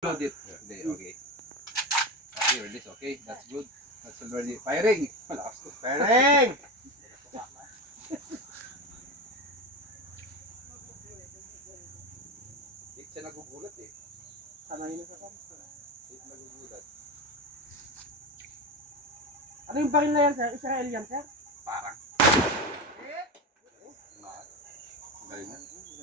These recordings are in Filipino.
Load it. Okay, okay. Okay, release. Okay, that's good. That's already firing. Malakas to. Firing! Hindi siya nagugulat eh. Sanay na sa kanto. Hindi nagugulat. Ano yung baril na yan, sir? Israel yan, sir? Parang. Galing na.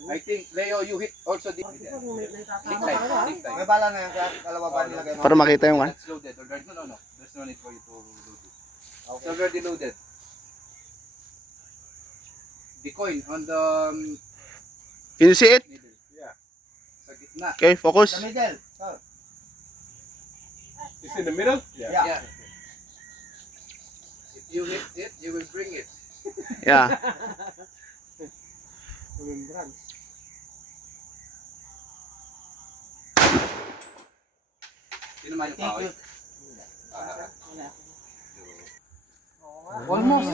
I think, Leo, you hit also the... Big time, big time. May bala na yan, sir. Kalawa ba nilagay mo? Para makita yung That's loaded. Already, no. There's no need for you to load it. It's already loaded. The coin on the Can you see it? middle. Yeah. Sa gitna. Okay, focus. Sa middle. Sir. It's in the middle? Yeah. If you hit it, you will bring it. Yeah. Remembrance. Sino man yung kaway? Almost.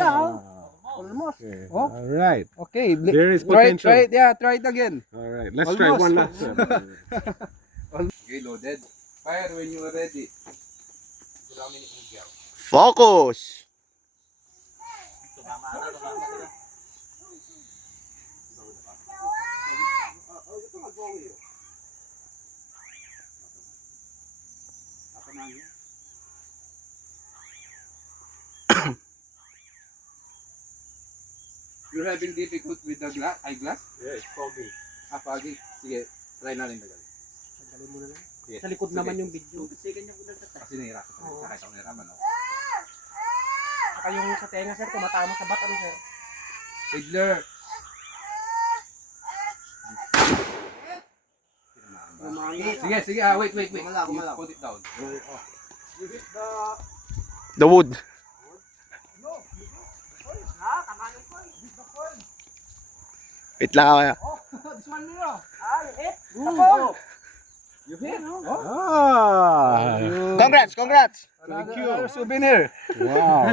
Almost. Okay. Oh. All right. Okay. There is Try potential. it. Yeah, try it again. All right. Let's try one last time. Okay, loaded. Fire when you are ready. Kailangan ni Ugyaw. Focus. You're having difficult with the eyeglass? Yeah, it's foggy. Foggy. Sige, try na rin tagalin. Tagalin mo na lang. Yes. Sa likod Sige. naman yung video. Kasi ganyan ko lang Kasi nahirapan ka. Saka ito nahirapan ako. Saka yung sa tenga, sir, tumatama sa bat, ano, sir? Fiddler! Lumangit. Sige, sige. Wait. Gumalaw. You put it down. You hit the... The wood. Tama yung coin. Hit the coin. Wait lang kaya. Oh, this one nyo. You hit. The coin. You hit? Ah! Congrats. Thank you. Another souvenir. Wow.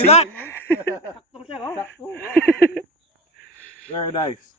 Saktong, sir, oh. Very nice.